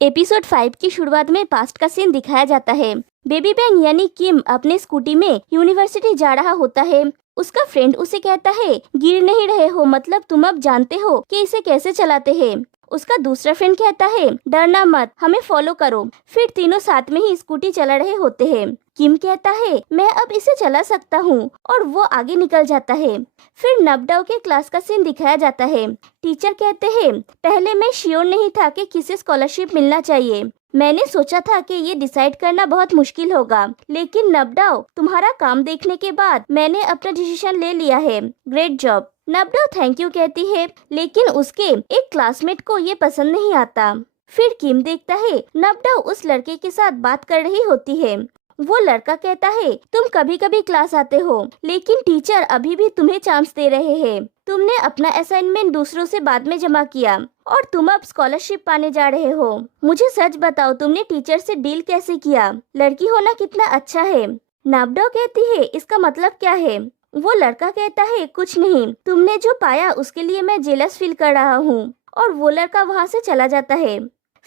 Episode 5 की शुरुआत में पास्ट का सीन दिखाया जाता है। बेबी बैंग यानी किम अपने स्कूटी में यूनिवर्सिटी जा रहा होता है। उसका फ्रेंड उसे कहता है, गिर नहीं रहे हो, मतलब तुम अब जानते हो कि इसे कैसे चलाते हैं। उसका दूसरा फ्रेंड कहता है, डरना मत, हमें फॉलो करो। फिर तीनों साथ में ही स्कूटी चला रहे होते हैं। किम कहता है, मैं अब इसे चला सकता हूँ, और वो आगे निकल जाता है। फिर नबडाओ के क्लास का सीन दिखाया जाता है। टीचर कहते हैं, पहले मैं श्योर नहीं था कि किसे स्कॉलरशिप मिलना चाहिए। मैंने सोचा था कि ये डिसाइड करना बहुत मुश्किल होगा, लेकिन नबडाओ, तुम्हारा काम देखने के बाद मैंने अपना डिसीजन ले लिया है। Great job. नबडाओ थैंक यू कहती है, लेकिन उसके एक क्लासमेट को ये पसंद नहीं आता। फिर किम देखता है नबडाओ उस लड़के के साथ बात कर रही होती है। वो लड़का कहता है, तुम कभी कभी क्लास आते हो, लेकिन टीचर अभी भी तुम्हें चांस दे रहे हैं। तुमने अपना असाइनमेंट दूसरों से बाद में जमा किया और तुम अब स्कॉलरशिप पाने जा रहे हो। मुझे सच बताओ, तुमने टीचर से डील कैसे किया? लड़की होना कितना अच्छा है। नबडाओ कहती है, इसका मतलब क्या है? वो लड़का कहता है, कुछ नहीं, तुमने जो पाया उसके लिए मैं जेलस फील कर रहा हूँ। और वो लड़का वहाँ से चला जाता है।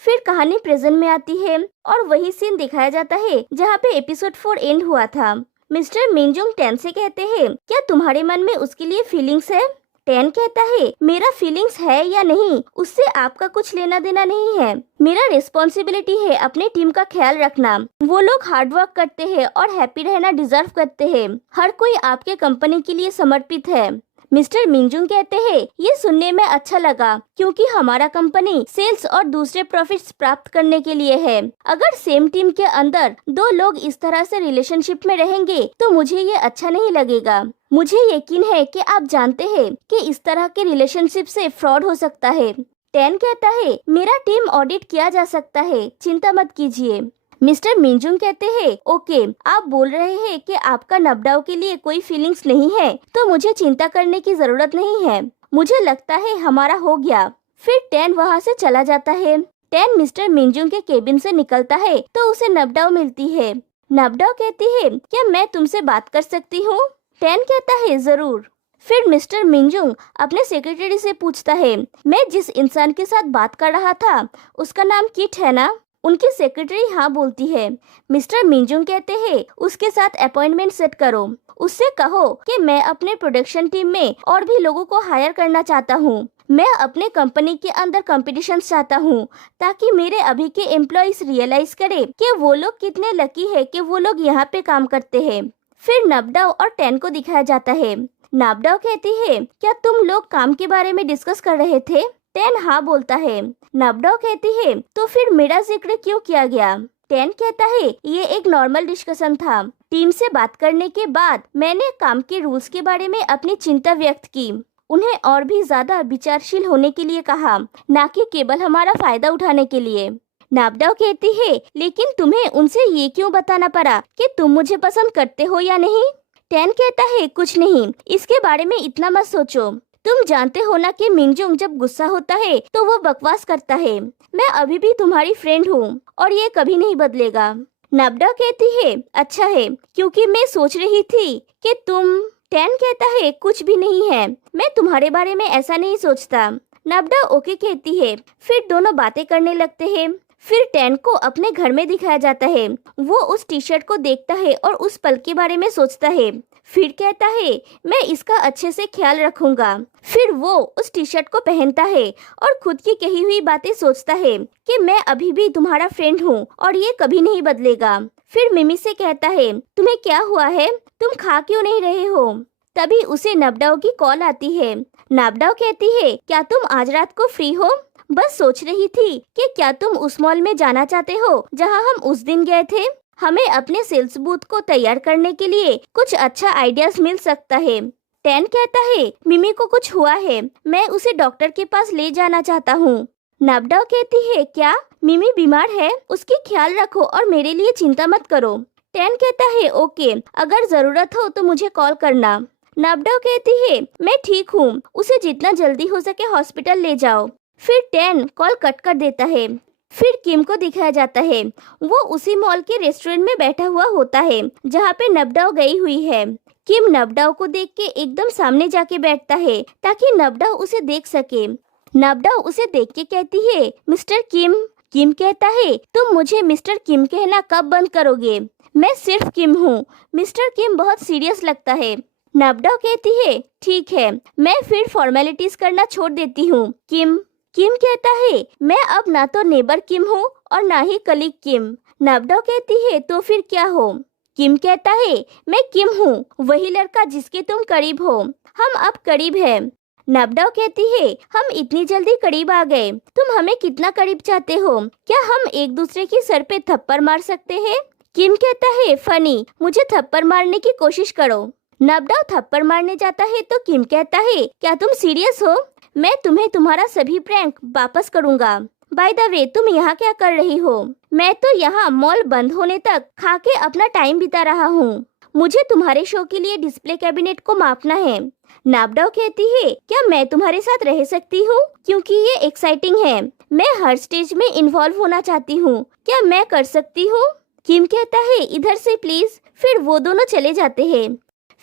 फिर कहानी प्रेजेंट में आती है और वही सीन दिखाया जाता है जहाँ पे एपिसोड 4 एंड हुआ था। मिस्टर मिनजुंग टेन से कहते हैं, क्या तुम्हारे मन में उसके लिए फीलिंग्स है? टेन कहता है, मेरा फीलिंग्स है या नहीं उससे आपका कुछ लेना देना नहीं है। मेरा रिस्पॉन्सिबिलिटी है अपने टीम का ख्याल रखना। वो लोग हार्ड वर्क करते हैं और हैप्पी रहना डिजर्व करते हैं। हर कोई आपके कंपनी के लिए समर्पित है। मिस्टर मिनजुंग कहते हैं, ये सुनने में अच्छा लगा, क्योंकि हमारा कंपनी सेल्स और दूसरे प्रॉफिट्स प्राप्त करने के लिए है। अगर सेम टीम के अंदर दो लोग इस तरह से रिलेशनशिप में रहेंगे तो मुझे ये अच्छा नहीं लगेगा। मुझे यकीन है कि आप जानते हैं कि इस तरह के रिलेशनशिप से फ्रॉड हो सकता है। टेन कहता है, मेरा टीम ऑडिट किया जा सकता है, चिंता मत कीजिए। मिस्टर मिनजुंग कहते हैं, ओके, आप बोल रहे हैं कि आपका नबडाओ के लिए कोई फीलिंग्स नहीं है, तो मुझे चिंता करने की जरूरत नहीं है। मुझे लगता है हमारा हो गया। फिर टेन वहाँ से चला जाता है। टेन मिस्टर मिनजुंग के केबिन से निकलता है तो उसे नबडाओ मिलती है। नबडाओ कहती है, क्या मैं तुमसे बात कर सकती हूँ? टेन कहता है, जरूर। फिर मिस्टर मिनजुंग अपने सेक्रेटरी से पूछता है, मैं जिस इंसान के साथ बात कर रहा था उसका नाम किट है ना? उनकी सेक्रेटरी हाँ बोलती है। मिस्टर मिनजुंग कहते हैं, उसके साथ अपॉइंटमेंट सेट करो। उससे कहो कि मैं अपने प्रोडक्शन टीम में और भी लोगों को हायर करना चाहता हूँ। मैं अपने कंपनी के अंदर कंपटीशन चाहता हूँ, ताकि मेरे अभी के एम्प्लॉइज रियलाइज करे कि वो लोग कितने लकी है कि वो लोग यहाँ पे काम करते हैं। फिर नबडाओ और टेन को दिखाया जाता है। नबडाओ कहती है, क्या तुम लोग काम के बारे में डिस्कस कर रहे थे? टेन हाँ बोलता है। नबडाओ कहती है, तो फिर मेरा जिक्र क्यों किया गया? टेन कहता है, ये एक नॉर्मल डिस्कशन था। टीम से बात करने के बाद मैंने काम के रूल्स के बारे में अपनी चिंता व्यक्त की। उन्हें और भी ज्यादा विचारशील होने के लिए कहा, न कि केवल हमारा फायदा उठाने के लिए। नबडाओ कहती है, लेकिन तुम्हें उनसे ये क्यों बताना पड़ा कि तुम मुझे पसंद करते हो या नहीं? टेन कहता है, कुछ नहीं, इसके बारे में इतना मत सोचो। तुम जानते हो ना कि मिनजुंग जब गुस्सा होता है तो वो बकवास करता है। मैं अभी भी तुम्हारी फ्रेंड हूँ और ये कभी नहीं बदलेगा। नबडाओ कहती है, अच्छा है, क्योंकि मैं सोच रही थी कि तुम। टेन कहता है, कुछ भी नहीं है, मैं तुम्हारे बारे में ऐसा नहीं सोचता। नबडाओ ओके कहती है। फिर दोनों बातें करने लगते हैं। फिर टेन को अपने घर में दिखाया जाता है। वो उस टी शर्ट को देखता है और उस पल के बारे में सोचता है। फिर कहता है, मैं इसका अच्छे से ख्याल रखूंगा। फिर वो उस टी शर्ट को पहनता है और खुद की कही हुई बातें सोचता है कि मैं अभी भी तुम्हारा फ्रेंड हूँ और ये कभी नहीं बदलेगा। फिर मिमी से कहता है, तुम्हें क्या हुआ है, तुम खा क्यों नहीं रहे हो? तभी उसे नबडाओ की कॉल आती है। नबडाओ कहती है, क्या तुम आज रात को फ्री हो? बस सोच रही थी कि क्या तुम उस मॉल में जाना चाहते हो जहां हम उस दिन गए थे? हमें अपने सेल्स बूथ को तैयार करने के लिए कुछ अच्छा आइडियाज मिल सकता है। टेन कहता है, मिमी को कुछ हुआ है, मैं उसे डॉक्टर के पास ले जाना चाहता हूँ। नबडाओ कहती है, क्या मिमी बीमार है? उसकी ख्याल रखो और मेरे लिए चिंता मत करो। टेन कहता है, ओके, अगर जरूरत हो तो मुझे कॉल करना। नबडाओ कहती है, मैं ठीक हूँ, उसे जितना जल्दी हो सके हॉस्पिटल ले जाओ। फिर टेन कॉल कट कर देता है। फिर किम को दिखाया जाता है। वो उसी मॉल के रेस्टोरेंट में बैठा हुआ होता है जहाँ पे नबडाओ गई हुई है। किम नबडाओ को देख के एकदम सामने जाके बैठता है ताकि नबडाओ उसे देख सके। नबडाओ उसे देख के कहती है, मिस्टर किम, किम कहता है तुम मुझे मिस्टर किम कहना कब बंद करोगे? मैं सिर्फ किम हूँ। मिस्टर किम बहुत सीरियस लगता है। नाबडाओ कहती है ठीक है, मैं फिर फॉर्मेलिटीज करना छोड़ देती हूँ। किम कहता है मैं अब ना तो नेबर किम हूँ और ना ही कलीग किम। नाबडाओ कहती है तो फिर क्या हो? किम कहता है मैं किम हूँ, वही लड़का जिसके तुम करीब हो। हम अब करीब हैं। नाबडाओ कहती है हम इतनी जल्दी करीब आ गए, तुम हमें कितना करीब चाहते हो? क्या हम एक दूसरे की सर पे थप्पड़ मार सकते हैं? किम कहता है फनी, मुझे थप्पड़ मारने की कोशिश करो। नाबडाओ थप्पड़ मारने जाता है तो किम कहता है क्या तुम सीरियस हो? मैं तुम्हें तुम्हारा सभी प्रैंक वापस करूंगा। बाय द वे तुम यहाँ क्या कर रही हो? मैं तो यहाँ मॉल बंद होने तक खा के अपना टाइम बिता रहा हूँ। मुझे तुम्हारे शो के लिए डिस्प्ले कैबिनेट को मापना है। नाबडाओ कहती है क्या मैं तुम्हारे साथ रह सकती हूँ? क्योंकि ये एक्साइटिंग है, मैं हर स्टेज में इन्वॉल्व होना चाहती हूँ। क्या मैं कर सकती हूँ? किम कहता है इधर से प्लीज। फिर वो दोनों चले जाते हैं।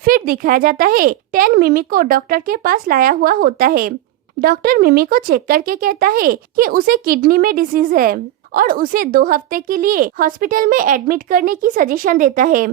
फिर दिखाया जाता है टैन मिमी को डॉक्टर के पास लाया हुआ होता है। डॉक्टर मिमी को चेक करके कहता है कि उसे किडनी में डिसीज है और उसे 2 हफ्ते के लिए हॉस्पिटल में एडमिट करने की सजेशन देता है।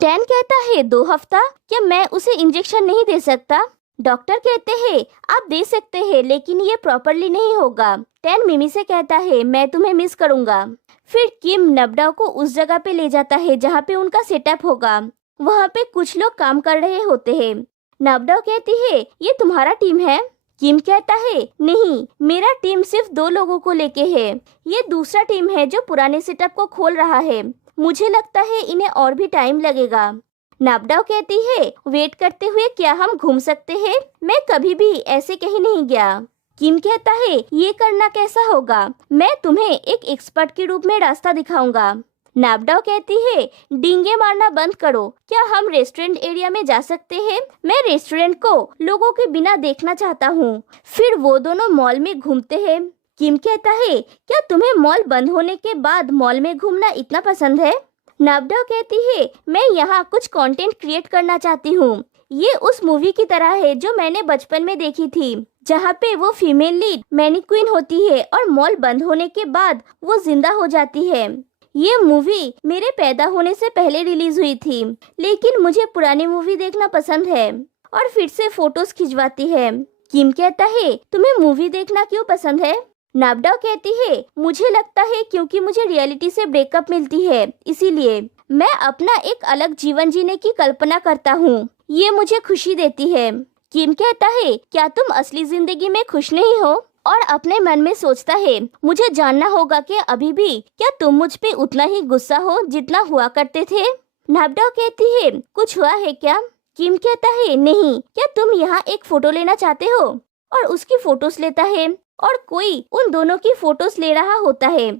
टैन कहता है 2 हफ्ता? क्या मैं उसे इंजेक्शन नहीं दे सकता? डॉक्टर कहते हैं आप दे सकते हैं लेकिन ये प्रॉपरली नहीं होगा। टैन मिमी से कहता है मैं तुम्हें मिस करूंगा। फिर किम नाबडाओ को उस जगह पे ले जाता है जहाँ पे उनका सेटअप होगा। वहाँ पे कुछ लोग काम कर रहे होते हैं। नाबडाओ कहती है ये तुम्हारा टीम है? किम कहता है नहीं, मेरा टीम सिर्फ 2 लोगों को लेके है। ये दूसरा टीम है जो पुराने सेटअप को खोल रहा है। मुझे लगता है इन्हें और भी टाइम लगेगा। नाबडाओ कहती है वेट करते हुए क्या हम घूम सकते हैं? मैं कभी भी ऐसे कहीं नहीं गया। किम कहता है ये करना कैसा होगा? मैं तुम्हें एक एक्सपर्ट के रूप में रास्ता दिखाऊंगा। नाबडाओ कहती है डींगे मारना बंद करो। क्या हम रेस्टोरेंट एरिया में जा सकते हैं? मैं रेस्टोरेंट को लोगों के बिना देखना चाहता हूँ। फिर वो दोनों मॉल में घूमते हैं। किम कहता है क्या तुम्हें मॉल बंद होने के बाद मॉल में घूमना इतना पसंद है? नाबडाओ कहती है मैं यहाँ कुछ कंटेंट क्रिएट करना चाहती हूँ। ये उस मूवी की तरह है जो मैंने बचपन में देखी थी, जहाँ पे वो फीमेल लीड मैनीक्वीन होती है और मॉल बंद होने के बाद वो जिंदा हो जाती है। ये मूवी मेरे पैदा होने से पहले रिलीज हुई थी, लेकिन मुझे पुरानी मूवी देखना पसंद है। और फिर से फोटोज खिंचवाती है। किम कहता है तुम्हें मूवी देखना क्यों पसंद है? नाबडाओ कहती है मुझे लगता है क्योंकि मुझे रियलिटी से ब्रेकअप मिलती है, इसीलिए मैं अपना एक अलग जीवन जीने की कल्पना करता हूँ। ये मुझे खुशी देती है। किम कहता है क्या तुम असली जिंदगी में खुश नहीं हो? और अपने मन में सोचता है मुझे जानना होगा कि अभी भी क्या तुम मुझ पे उतना ही गुस्सा हो जितना हुआ करते थे? नाबडाओ कहती है कुछ हुआ है क्या? किम कहता है नहीं। क्या तुम यहाँ एक फोटो लेना चाहते हो? और उसकी फोटोज लेता है और कोई उन दोनों की फोटोज ले रहा होता है।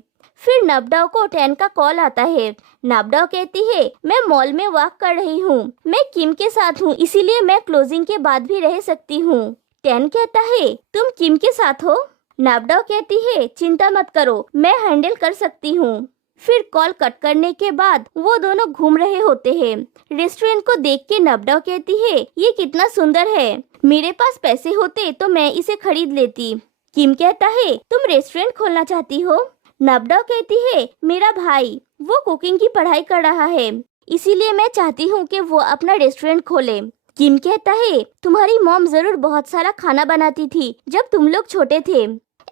फिर नाबडाओ को टैन का कॉल आता है। नाबडाओ कहती है मैं मॉल में वॉक कर रही हूँ, मैं किम के साथ हूँ, इसीलिए मैं क्लोजिंग के बाद भी रह सकती हूँ। टैन कहता है तुम किम के साथ हो? नाबडाओ कहती है चिंता मत करो, मैं हैंडल कर सकती हूँ। फिर कॉल कट करने के बाद वो दोनों घूम रहे होते हैं। रेस्टोरेंट को देख के नाबडाओ कहती है ये कितना सुंदर है, मेरे पास पैसे होते तो मैं इसे खरीद लेती। किम कहता है तुम रेस्टोरेंट खोलना चाहती हो? नाबडाओ कहती है मेरा भाई वो कुकिंग की पढ़ाई कर रहा है, इसीलिए मैं चाहती हूँ कि वो अपना रेस्टोरेंट खोले। किम कहता है तुम्हारी मॉम जरूर बहुत सारा खाना बनाती थी जब तुम लोग छोटे थे,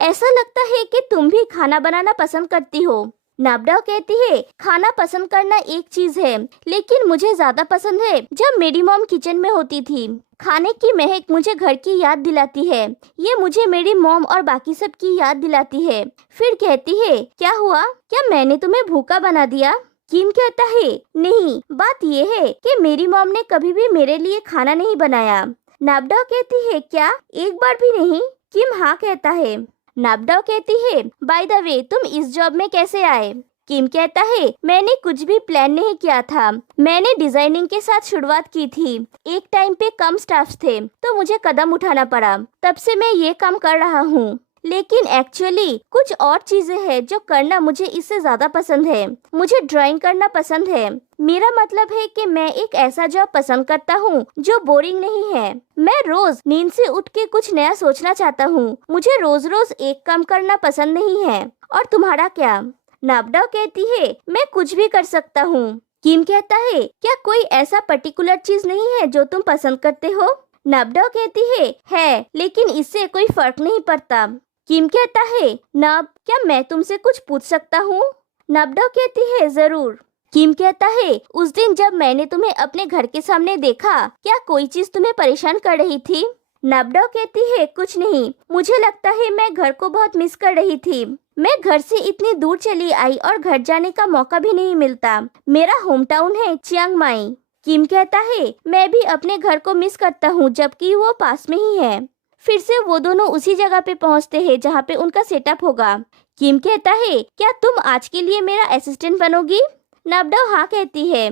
ऐसा लगता है कि तुम भी खाना बनाना पसंद करती हो। नाबडाओ कहती है खाना पसंद करना एक चीज है, लेकिन मुझे ज्यादा पसंद है जब मेरी मॉम किचन में होती थी। खाने की महक मुझे घर की याद दिलाती है, ये मुझे मेरी मॉम और बाकी सब की याद दिलाती है। फिर कहती है क्या हुआ, क्या मैंने तुम्हें भूखा बना दिया? किम कहता है नहीं, बात ये है कि मेरी मॉम ने कभी भी मेरे लिए खाना नहीं बनाया। नाबडाओ कहती है क्या एक बार भी नहीं? किम हाँ कहता है। नाबडाओ कहती है बाय द वे तुम इस जॉब में कैसे आए? किम कहता है मैंने कुछ भी प्लान नहीं किया था, मैंने डिजाइनिंग के साथ शुरुआत की थी। एक टाइम पे कम स्टाफ थे तो मुझे कदम उठाना पड़ा, तब से मैं ये काम कर रहा हूँ। लेकिन एक्चुअली कुछ और चीजें हैं जो करना मुझे इससे ज्यादा पसंद है। मुझे ड्राइंग करना पसंद है। मेरा मतलब है कि मैं एक ऐसा जॉब पसंद करता हूँ जो बोरिंग नहीं है। मैं रोज नींद से उठ के कुछ नया सोचना चाहता हूँ। मुझे रोज रोज एक काम करना पसंद नहीं है। और तुम्हारा क्या? नाबडाओ कहती है, मैं कुछ भी कर सकता हूँ। किम कहता है, क्या कोई ऐसा पर्टिकुलर चीज नहीं है जो तुम पसंद करते हो? नाबडाओ कहती है, लेकिन इससे कोई फर्क नहीं पड़ता। किम कहता है, नाब, क्या मैं तुमसे कुछ पूछ सकता हूँ? नाबडाओ कहती है, जरूर। किम कहता है, उस दिन जब मैंने तुम्हें अपने घर के सामने देखा, क्या कोई चीज तुम्हें परेशान कर रही थी? नाबडाओ कहती है, कुछ नहीं, मुझे लगता है मैं घर को बहुत मिस कर रही थी। मैं घर से इतनी दूर चली आई और घर जाने का मौका भी नहीं मिलता। मेरा होम टाउन है चियांग माई। किम कहता है, मैं भी अपने घर को मिस करता हूँ, जबकि वो पास में ही है। फिर से वो दोनों उसी जगह पे पहुँचते हैं जहाँ पे उनका सेटअप होगा। किम कहता है, क्या तुम आज के लिए मेरा असिस्टेंट बनोगी? नाबडाओ हाँ कहती है।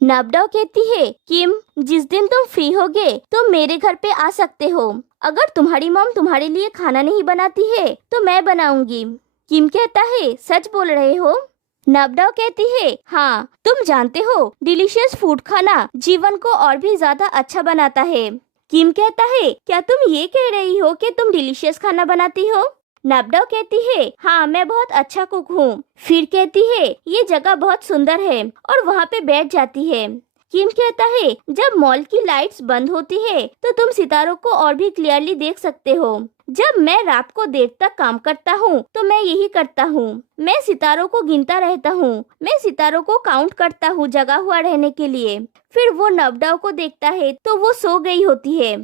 नाबडाओ कहती है, किम, जिस दिन तुम फ्री होगे तुम मेरे घर पे आ सकते हो। अगर तुम्हारी मॉम तुम्हारे लिए खाना नहीं बनाती है तो मैं बनाऊंगी। किम कहता है, सच बोल रहे हो? नाबडाओ कहती है, हाँ, तुम जानते हो डिलीशियस फूड खाना जीवन को और भी ज्यादा अच्छा बनाता है। किम कहता है, क्या तुम ये कह रही हो कि तुम डिलीशियस खाना बनाती हो? नाबडाओ कहती है, हाँ, मैं बहुत अच्छा कुक हूँ। फिर कहती है, ये जगह बहुत सुंदर है, और वहाँ पे बैठ जाती है। किम कहता है, जब मॉल की लाइट्स बंद होती है तो तुम सितारों को और भी क्लियरली देख सकते हो। जब मैं रात को देर तक काम करता हूँ तो मैं यही करता हूँ। मैं सितारों को गिनता रहता हूँ। मैं सितारों को काउंट करता हूँ जगा हुआ रहने के लिए। फिर वो नाबडाओ को देखता है तो वो सो गई होती है।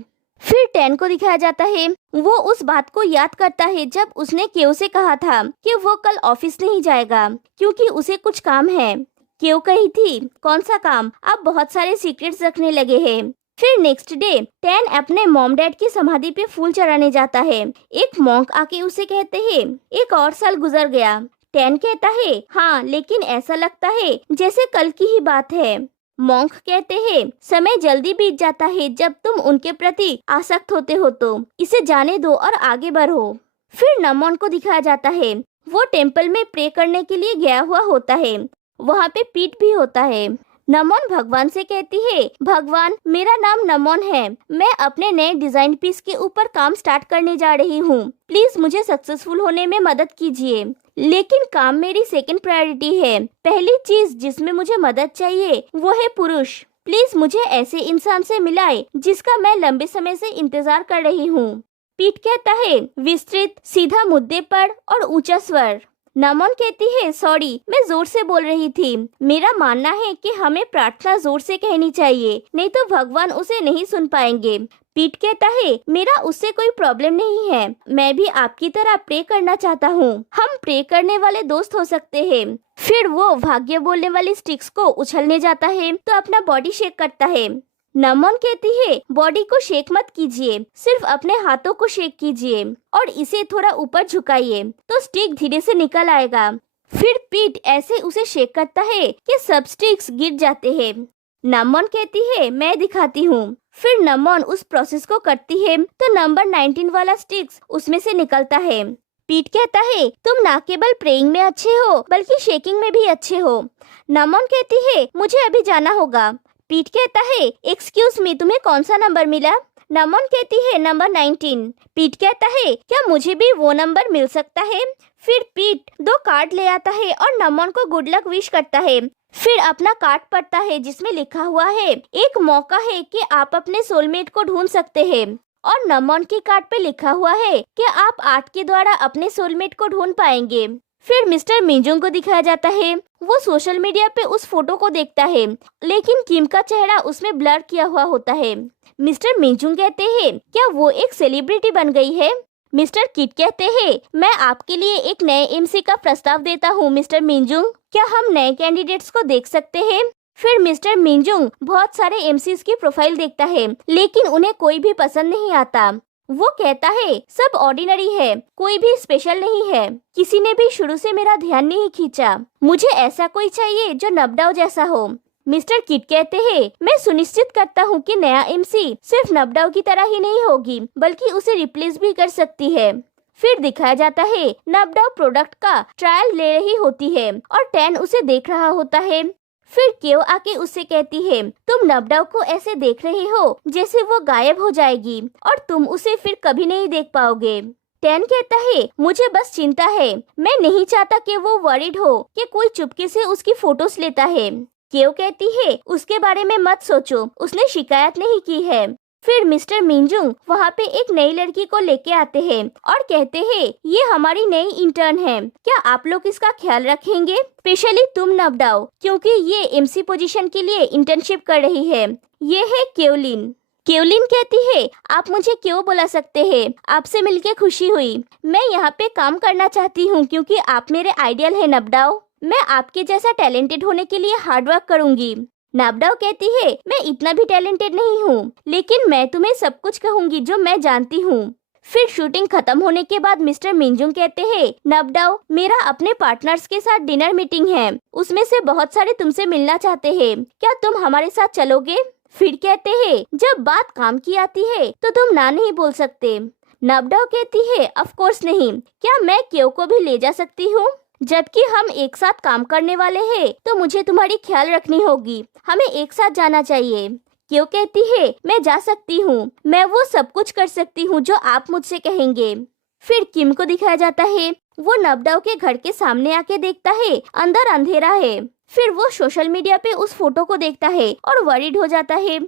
फिर टैन को दिखाया जाता है। वो उस बात को याद करता है जब उसने केओ से कहा था कि वो कल ऑफिस नहीं जाएगा क्योंकि उसे कुछ काम है। केओ कही थी, कौन सा काम? आप बहुत सारे सीक्रेट्स रखने लगे हैं। फिर नेक्स्ट डे टैन अपने मॉम डैड की समाधि पे फूल चढ़ाने जाता है। एक मॉन्क आके उसे कहते हैं, एक और साल गुजर गया। टैन कहता है, हाँ, लेकिन ऐसा लगता है जैसे कल की ही बात है। मॉन्क कहते हैं, समय जल्दी बीत जाता है जब तुम उनके प्रति आसक्त होते हो, तो इसे जाने दो और आगे बढ़ो। फिर नमोन को दिखाया जाता है। वो टेम्पल में प्रे करने के लिए गया हुआ होता है। वहाँ पे पीट भी होता है। नमोन भगवान से कहती है, भगवान, मेरा नाम नमोन है। मैं अपने नए डिजाइन पीस के ऊपर काम स्टार्ट करने जा रही हूँ। प्लीज मुझे सक्सेसफुल होने में मदद कीजिए। लेकिन काम मेरी सेकंड प्रायोरिटी है। पहली चीज जिसमें मुझे मदद चाहिए वो है पुरुष। प्लीज मुझे ऐसे इंसान से मिलाए जिसका मैं लंबे समय से इंतजार कर रही हूँ। पीट कहता है, विस्तृत, सीधा मुद्दे पर और ऊंचा स्वर। नमोन कहती है, सॉरी, मैं जोर से बोल रही थी। मेरा मानना है कि हमें प्रार्थना जोर से कहनी चाहिए, नहीं तो भगवान उसे नहीं सुन पाएंगे। पीट कहता है, मेरा उससे कोई प्रॉब्लम नहीं है। मैं भी आपकी तरह प्रे करना चाहता हूँ। हम प्रे करने वाले दोस्त हो सकते हैं। फिर वो भाग्य बोलने वाली स्टिक्स को उछलने जाता है तो अपना बॉडी शेक करता है। नमोन कहती है, बॉडी को शेक मत कीजिए, सिर्फ अपने हाथों को शेक कीजिए और इसे थोड़ा ऊपर झुकाइए तो स्टिक धीरे से निकल आएगा। फिर पीट ऐसे उसे शेक करता है कि सब स्टिक्स गिर जाते हैं। नमोन कहती है, मैं दिखाती हूँ। फिर नमोन उस प्रोसेस को करती है तो नंबर 19 वाला स्टिक्स उसमें से निकलता है। पीट कहता है, तुम ना केवल प्रेइंग में अच्छे हो बल्कि शेकिंग में भी अच्छे हो। नमोन कहती है, मुझे अभी जाना होगा। पीट कहता है, एक्सक्यूज मी, तुम्हें कौन सा नंबर मिला? नमोन कहती है, नंबर 19। पीट कहता है, क्या मुझे भी वो नंबर मिल सकता है? फिर पीट 2 कार्ड ले आता है और नमोन को गुड लक विश करता है। फिर अपना कार्ड पढ़ता है जिसमें लिखा हुआ है, एक मौका है कि आप अपने सोलमेट को ढूंढ सकते हैं। और नमोन के कार्ड पे लिखा हुआ है कि आप आर्ट के द्वारा अपने सोलमेट को ढूंढ पाएंगे। फिर मिस्टर मिंजुंग को दिखाया जाता है। वो सोशल मीडिया पे उस फोटो को देखता है, लेकिन किम का चेहरा उसमें ब्लर किया हुआ होता है। मिस्टर मिंजुंग कहते हैं, क्या वो एक सेलिब्रिटी बन गई है? मिस्टर किट कहते हैं, मैं आपके लिए एक नए एमसी का प्रस्ताव देता हूँ मिस्टर मिंजुंग, क्या हम नए कैंडिडेट्स को देख सकते हैं? फिर मिस्टर मिंजुंग बहुत सारे एमसीज की प्रोफाइल देखता है, लेकिन उन्हें कोई भी पसंद नहीं आता। वो कहता है, सब ऑर्डिनरी है, कोई भी स्पेशल नहीं है। किसी ने भी शुरू से मेरा ध्यान नहीं खींचा। मुझे ऐसा कोई चाहिए जो नबडाओ जैसा हो। मिस्टर किट कहते हैं, मैं सुनिश्चित करता हूँ कि नया एमसी सिर्फ नबडाओ की तरह ही नहीं होगी बल्कि उसे रिप्लेस भी कर सकती है। फिर दिखाया जाता है नबडाओ प्रोडक्ट का ट्रायल ले रही होती है और टैन उसे देख रहा होता है। फिर क्यों आके उससे कहती है तुम नबडाओ को ऐसे देख रहे हो जैसे वो गायब हो जाएगी और तुम उसे फिर कभी नहीं देख पाओगे। टैन कहता है मुझे बस चिंता है, मैं नहीं चाहता कि वो वरीड हो कि कोई चुपके से उसकी फोटोज लेता है। क्यों कहती है उसके बारे में मत सोचो, उसने शिकायत नहीं की है। फिर मिस्टर मिंजुंग वहाँ पे एक नई लड़की को लेके आते हैं और कहते हैं ये हमारी नई इंटर्न है, क्या आप लोग इसका ख्याल रखेंगे, स्पेशली तुम नबडाओ, क्योंकि ये एमसी पोजीशन के लिए इंटर्नशिप कर रही है। ये है केवलिन। केवलिन कहती है आप मुझे क्यों बुला सकते हैं, आपसे मिलके खुशी हुई, मैं यहाँ पे काम करना चाहती हूँ क्योंकि आप मेरे आइडियल है नबडाओ, मैं आपके जैसा टैलेंटेड होने के लिए हार्ड वर्क करूंगी। नबडाओ कहती है मैं इतना भी टैलेंटेड नहीं हूँ, लेकिन मैं तुम्हें सब कुछ कहूंगी जो मैं जानती हूँ। फिर शूटिंग खत्म होने के बाद मिस्टर मिंजुंग कहते हैं नबडाओ मेरा अपने पार्टनर्स के साथ डिनर मीटिंग है, उसमें से बहुत सारे तुमसे मिलना चाहते हैं, क्या तुम हमारे साथ चलोगे। फिर कहते हैं जब बात काम की आती है तो तुम ना नहीं बोल सकते। नबडाओ कहती है ऑफ कोर्स नहीं, क्या मैं क्यों को भी ले जा सकती हूँ, जबकि हम एक साथ काम करने वाले हैं तो मुझे तुम्हारी ख्याल रखनी होगी, हमें एक साथ जाना चाहिए। क्यों कहती है मैं जा सकती हूँ, मैं वो सब कुछ कर सकती हूँ जो आप मुझसे कहेंगे। फिर किम को दिखाया जाता है वो नबडाओ के घर के सामने आके देखता है अंदर अंधेरा है। फिर वो सोशल मीडिया पे उस फोटो को देखता है और वरीड हो जाता है।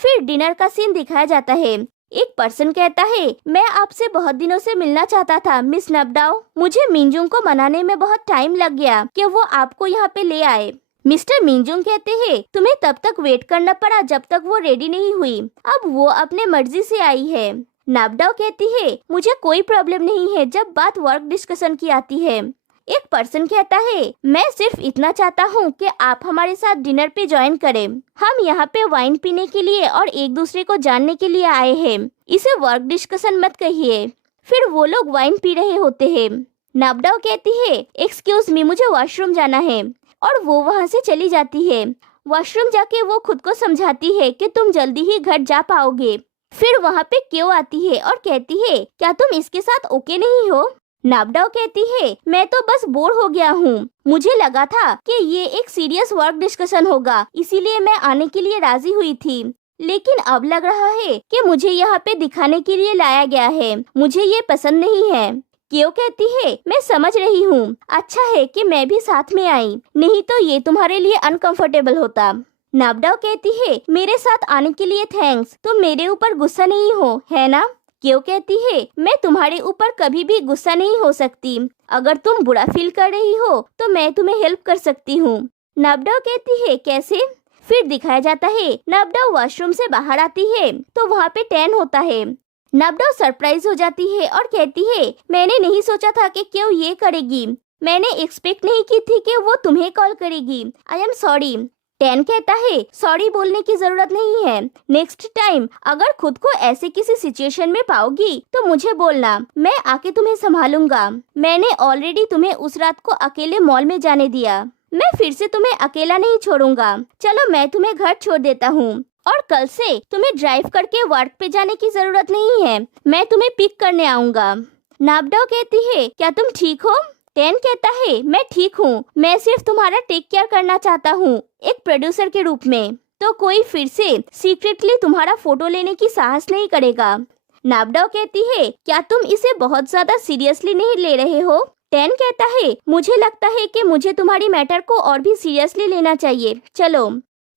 फिर डिनर का सीन दिखाया जाता है, एक पर्सन कहता है मैं आपसे बहुत दिनों से मिलना चाहता था मिस नबडाओ, मुझे मिंजुंग को मनाने में बहुत टाइम लग गया कि वो आपको यहाँ पे ले आए। मिस्टर मिंजुंग कहते हैं तुम्हें तब तक वेट करना पड़ा जब तक वो रेडी नहीं हुई, अब वो अपने मर्जी से आई है। नबडाओ कहती है मुझे कोई प्रॉब्लम नहीं है जब बात वर्क डिस्कशन की आती है। एक पर्सन कहता है मैं सिर्फ इतना चाहता हूँ कि आप हमारे साथ डिनर पे ज्वाइन करें, हम यहाँ पे वाइन पीने के लिए और एक दूसरे को जानने के लिए आए हैं, इसे वर्क डिस्कशन मत कहिए। फिर वो लोग वाइन पी रहे होते हैं। नबडाओ कहती है एक्सक्यूज मी मुझे वॉशरूम जाना है और वो वहाँ से चली जाती है। वॉशरूम जाके वो खुद को समझाती है कि तुम जल्दी ही घर जा पाओगे। फिर वहाँ पे क्यों आती है और कहती है क्या तुम इसके साथ ओके नहीं हो। नबडाओ कहती है मैं तो बस बोर हो गया हूँ, मुझे लगा था कि ये एक सीरियस वर्क डिस्कशन होगा इसीलिए मैं आने के लिए राजी हुई थी, लेकिन अब लग रहा है कि मुझे यहाँ पे दिखाने के लिए लाया गया है, मुझे ये पसंद नहीं है। क्यों कहती है मैं समझ रही हूँ, अच्छा है कि मैं भी साथ में आई, नहीं तो ये तुम्हारे लिए अनकंफर्टेबल होता। नबडाओ कहती है मेरे साथ आने के लिए थैंक्स, तुम मेरे ऊपर गुस्सा नहीं हो है ना। क्यों कहती है मैं तुम्हारे ऊपर कभी भी गुस्सा नहीं हो सकती, अगर तुम बुरा फील कर रही हो तो मैं तुम्हें हेल्प कर सकती हूँ। नबडाओ कहती है कैसे। फिर दिखाया जाता है नबडाओ वॉशरूम से बाहर आती है तो वहाँ पे टैन होता है। नबडाओ सरप्राइज हो जाती है और कहती है मैंने नहीं सोचा था कि क्यों ये करेगी, मैंने एक्सपेक्ट नहीं की थी कि वो तुम्हें कॉल करेगी, आई एम सॉरी। टैन कहता है सॉरी बोलने की जरूरत नहीं है, नेक्स्ट टाइम अगर खुद को ऐसे किसी सिचुएशन में पाओगी तो मुझे बोलना, मैं आके तुम्हें संभालूंगा, मैंने ऑलरेडी तुम्हें उस रात को अकेले मॉल में जाने दिया, मैं फिर से तुम्हें अकेला नहीं छोड़ूंगा, चलो मैं तुम्हें घर छोड़ देता हूँ और कल से तुम्हें ड्राइव करके वर्क पे जाने की जरूरत नहीं है, मैं तुम्हें पिक करने आऊंगा। नबडाओ कहती है क्या तुम ठीक हो। टैन कहता है मैं ठीक हूँ, मैं सिर्फ तुम्हारा टेक केयर करना चाहता हूँ एक प्रोड्यूसर के रूप में, तो कोई फिर से सीक्रेटली तुम्हारा फोटो लेने की साहस नहीं करेगा। नबडाओ कहती है क्या तुम इसे बहुत ज्यादा सीरियसली नहीं ले रहे हो। टैन कहता है मुझे लगता है कि मुझे तुम्हारी मैटर को और भी सीरियसली लेना चाहिए, चलो।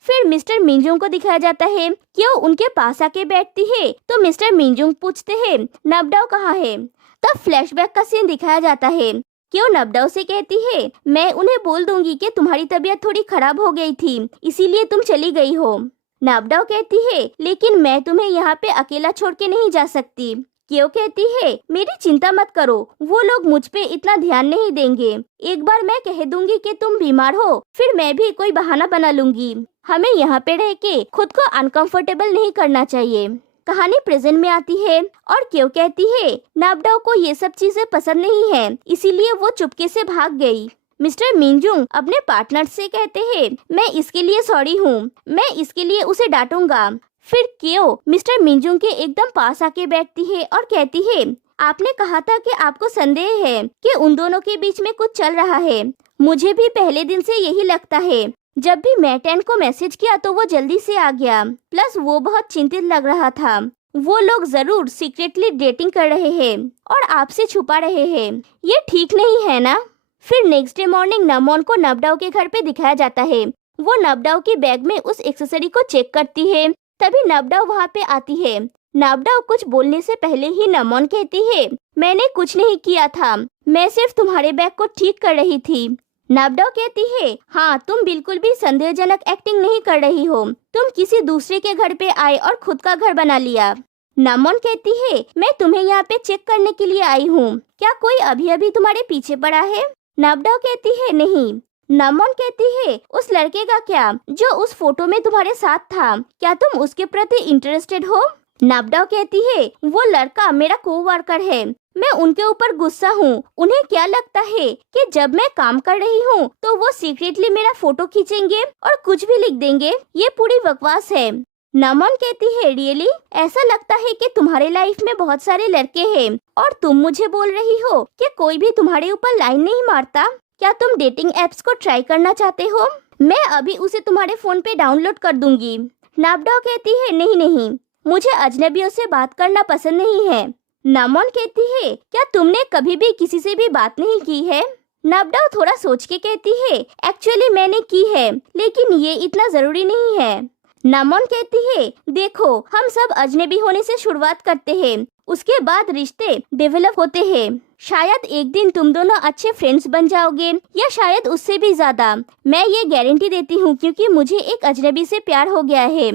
फिर मिस्टर मिंजुंग को दिखाया जाता है क्यों उनके पास आके बैठती है तो मिस्टर मिंजुंग पूछते हैं नबडाओ कहाँ है। तब फ्लैशबैक का सीन दिखाया जाता है, क्यों नबडाओ से कहती है मैं उन्हें बोल दूंगी कि तुम्हारी तबीयत थोड़ी खराब हो गई थी इसीलिए तुम चली गई हो। नबडाओ कहती है लेकिन मैं तुम्हें यहाँ पे अकेला छोड़ के नहीं जा सकती। क्यों कहती है मेरी चिंता मत करो, वो लोग मुझ पे इतना ध्यान नहीं देंगे, एक बार मैं कह दूंगी कि तुम बीमार हो फिर मैं भी कोई बहाना बना लूंगी, हमें यहाँ पे रह के खुद को अनकंफर्टेबल नहीं करना चाहिए। कहानी प्रेजेंट में आती है और क्यों कहती है नबडाओ को ये सब चीजें पसंद नहीं है इसीलिए वो चुपके से भाग गई। मिस्टर मिंजुंग अपने पार्टनर से कहते हैं मैं इसके लिए सॉरी हूँ, मैं इसके लिए उसे डांटूंगा। फिर क्यों मिस्टर मिंजुंग के एकदम पास आके बैठती है और कहती है आपने कहा था कि आपको संदेह है कि उन दोनों के बीच में कुछ चल रहा है। मुझे भी पहले दिन से यही लगता है। जब भी मैटन को मैसेज किया तो वो जल्दी से आ गया, प्लस वो बहुत चिंतित लग रहा था। वो लोग जरूर सीक्रेटली डेटिंग कर रहे हैं और आपसे छुपा रहे हैं। ये ठीक नहीं है ना। फिर नेक्स्ट डे मॉर्निंग नमोन को नबडाओ के घर पे दिखाया जाता है। वो नबडाओ के बैग में उस एक्सेसरी को चेक करती है। तभी नबडाओ वहाँ पे आती है। नबडाओ कुछ बोलने से पहले ही नमोन कहती है, मैंने कुछ नहीं किया था, मैं सिर्फ तुम्हारे बैग को ठीक कर रही थी। नबडाओ कहती है, हाँ तुम बिल्कुल भी संदेहजनक एक्टिंग नहीं कर रही हो। तुम किसी दूसरे के घर पे आए और खुद का घर बना लिया। नमोन कहती है, मैं तुम्हें यहाँ पे चेक करने के लिए आई हूँ। क्या कोई अभी अभी तुम्हारे पीछे पड़ा है? नबडाओ कहती है, नहीं। नमोन कहती है, उस लड़के का क्या जो उस फोटो में तुम्हारे साथ था? क्या तुम उसके प्रति इंटरेस्टेड हो? नबडाओ कहती है, वो लड़का मेरा कोवर्कर है। मैं उनके ऊपर गुस्सा हूँ। उन्हें क्या लगता है कि जब मैं काम कर रही हूँ तो वो सीक्रेटली मेरा फोटो खींचेंगे और कुछ भी लिख देंगे। ये पूरी बकवास है। नमोन कहती है, रियली? ऐसा लगता है कि तुम्हारे लाइफ में बहुत सारे लड़के हैं और तुम मुझे बोल रही हो कि कोई भी तुम्हारे ऊपर लाइन नहीं मारता। क्या तुम डेटिंग एप्स को ट्राई करना चाहते हो? मैं अभी उसे तुम्हारे फोन पे डाउनलोड कर दूंगी। नबडाओ कहती है, नहीं नहीं, मुझे अजनबियों से बात करना पसंद नहीं है। नमोन कहती है, क्या तुमने कभी भी किसी से भी बात नहीं की है? नबडाओ थोड़ा सोच के कहती है, एक्चुअली मैंने की है, लेकिन ये इतना जरूरी नहीं है। नमोन कहती है, देखो हम सब अजनबी होने से शुरुआत करते हैं, उसके बाद रिश्ते डेवलप होते हैं। शायद एक दिन तुम दोनों अच्छे फ्रेंड्स बन जाओगे, या शायद उससे भी ज्यादा। मैं ये गारंटी देती हूँ क्योंकि मुझे एक अजनबी से प्यार हो गया है।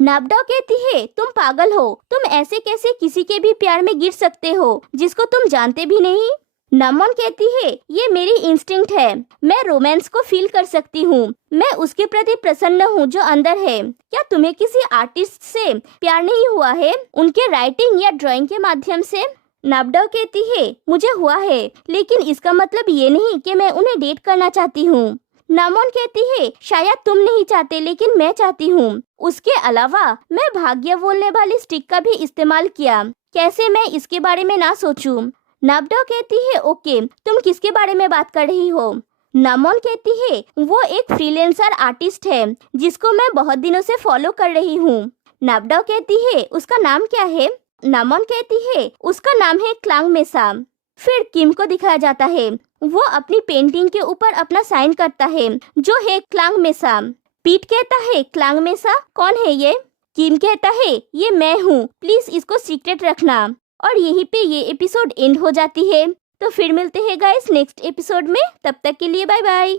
नबडाओ कहती है, तुम पागल हो। तुम ऐसे कैसे किसी के भी प्यार में गिर सकते हो जिसको तुम जानते भी नहीं? नमोन कहती है, ये मेरी इंस्टिंक्ट है। मैं रोमांस को फील कर सकती हूँ। मैं उसके प्रति प्रसन्न हूँ जो अंदर है। क्या तुम्हें किसी आर्टिस्ट से प्यार नहीं हुआ है, उनके राइटिंग या ड्राइंग के माध्यम से? नबडाओ कहती है, मुझे हुआ है, लेकिन इसका मतलब ये नहीं कि मैं उन्हें डेट करना चाहती हूँ। नमोन कहती है, शायद तुम नहीं चाहते लेकिन मैं चाहती हूँ। उसके अलावा मैं भाग्य बोलने वाली स्टिक का भी इस्तेमाल किया। कैसे मैं इसके बारे में ना सोचूं? नबडाओ कहती है, ओके, तुम किसके बारे में बात कर रही हो? नमोन कहती है, वो एक फ्रीलांसर आर्टिस्ट है जिसको मैं बहुत दिनों से फॉलो कर रही हूँ। नबडाओ कहती है, उसका नाम क्या है? नमोन कहती है, उसका नाम है क्लांग मेसा। फिर किम को दिखाया जाता है। वो अपनी पेंटिंग के ऊपर अपना साइन करता है जो है क्लांग मेसा। पीट कहता है, क्लांग मेसा कौन है ये? किम कहता है, ये मैं हूँ, प्लीज इसको सीक्रेट रखना। और यहीं पे ये एपिसोड एंड हो जाती है। तो फिर मिलते हैं गाइस नेक्स्ट एपिसोड में। तब तक के लिए बाय बाय।